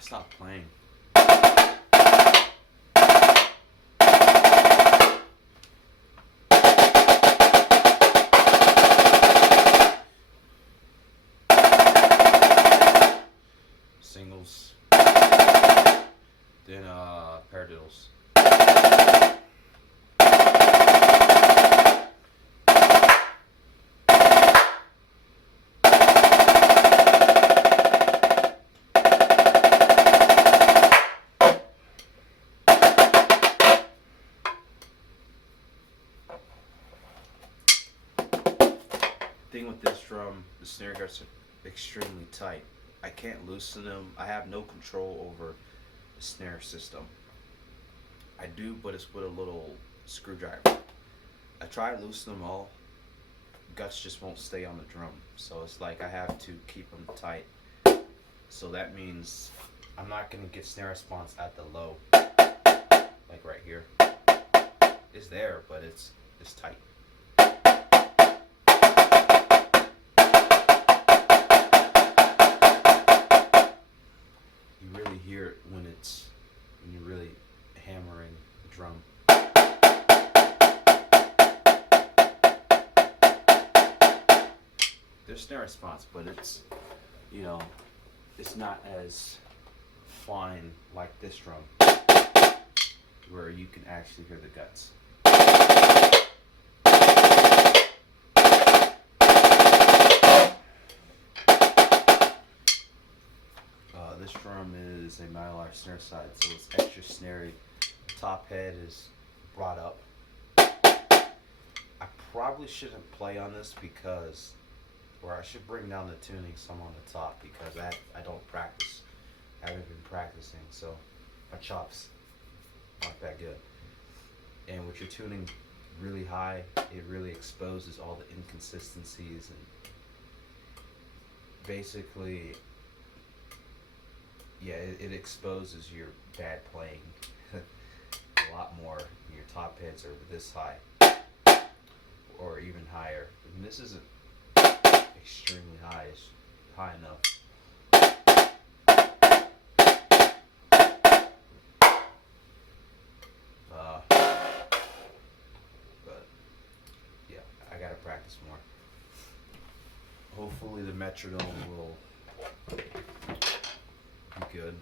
I stopped playing. Singles, then paradiddles. Thing with this drum, the snare guards are extremely tight. I can't loosen them. I have no control over the snare system. I do, but it's with a little screwdriver. I try to loosen them all. Guts just won't stay on the drum. So it's like I have to keep them tight. So that means I'm not going to get snare response at the low. Like right here. It's there, but it's tight. You really hear it when you're really hammering the drum. There's snare response, but it's it's not as fine like this drum, where you can actually hear the guts. This drum is a Mylar snare side, so it's extra snary. Top head is brought up. I probably shouldn't play on this because, or I should bring down the tuning some on the top because I don't practice. I haven't been practicing, so my chops aren't that good. And with your tuning really high, it really exposes all the inconsistencies and basically, yeah, it exposes your bad playing a lot more. Your top heads are this high or even higher. And this isn't extremely high, it's high enough. But yeah, I gotta practice more. Hopefully the metronome will be good.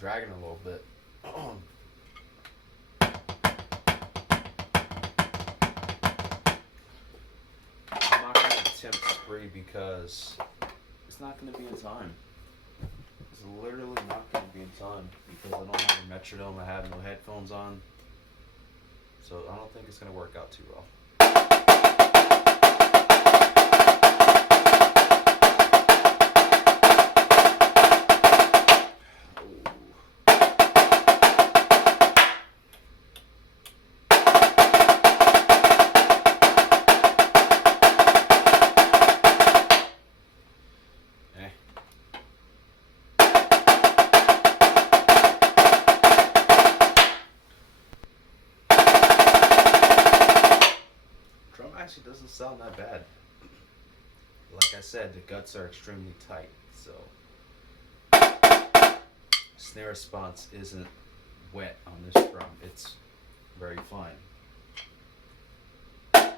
Dragging a little bit. I'm not going to attempt spree because it's not going to be in time. It's literally not going to be in time because I don't have a metronome, I have no headphones on. So I don't think it's going to work out too well. Actually doesn't sound that bad. Like I said, the guts are extremely tight, so snare response isn't wet on this drum. It's very fine. I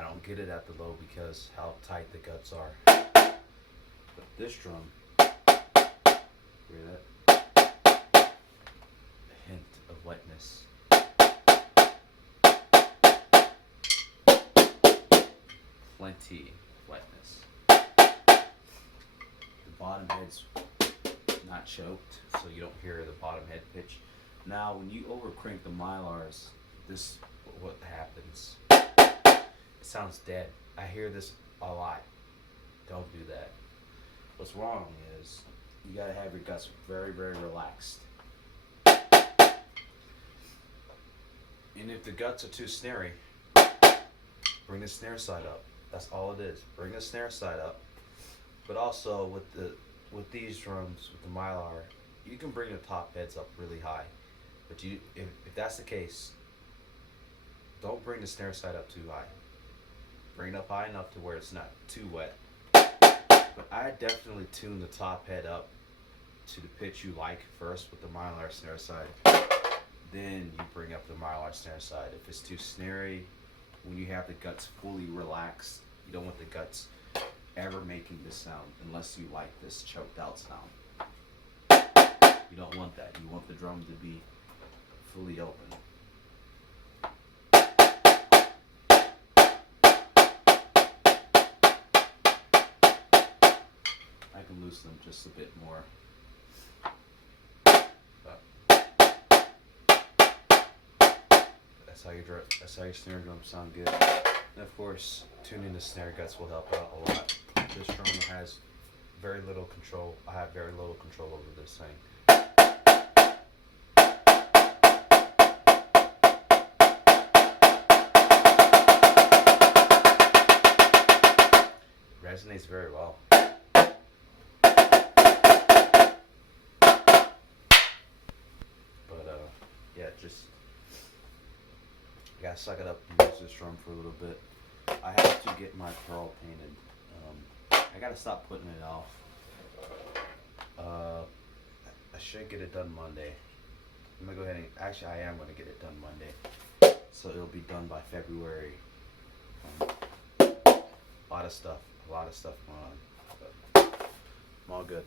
don't get it at the low because how tight the guts are. But this drum, hear that? A hint of wetness. guarantee wetness. The bottom head's not choked, so you don't hear the bottom head pitch. Now, when you over crank the Mylars, this what happens. It sounds dead. I hear this a lot. Don't do that. What's wrong is you gotta have your guts very, very relaxed. And if the guts are too snary, bring the snare side up. That's all it is. Bring the snare side up. But also with these drums, with the Mylar, you can bring the top heads up really high. But if that's the case, don't bring the snare side up too high. Bring it up high enough to where it's not too wet. But I definitely tune the top head up to the pitch you like first with the Mylar snare side. Then you bring up the Mylar snare side. If it's too snary, when you have the guts fully relaxed, you don't want the guts ever making this sound unless you like this choked out sound. You don't want that. You want the drum to be fully open. I can loosen them just a bit more. That's how your snare drums sound good. And of course, tuning the snare guts will help out a lot. This drum has very little control. I have very little control over this thing. It resonates very well. But yeah, just I gotta suck it up and use this drum for a little bit. I have to get my pearl painted. I gotta stop putting it off. I should get it done Monday. I'm gonna go ahead and actually I am gonna get it done Monday, so it'll be done by February. A lot of stuff going on. But I'm all good.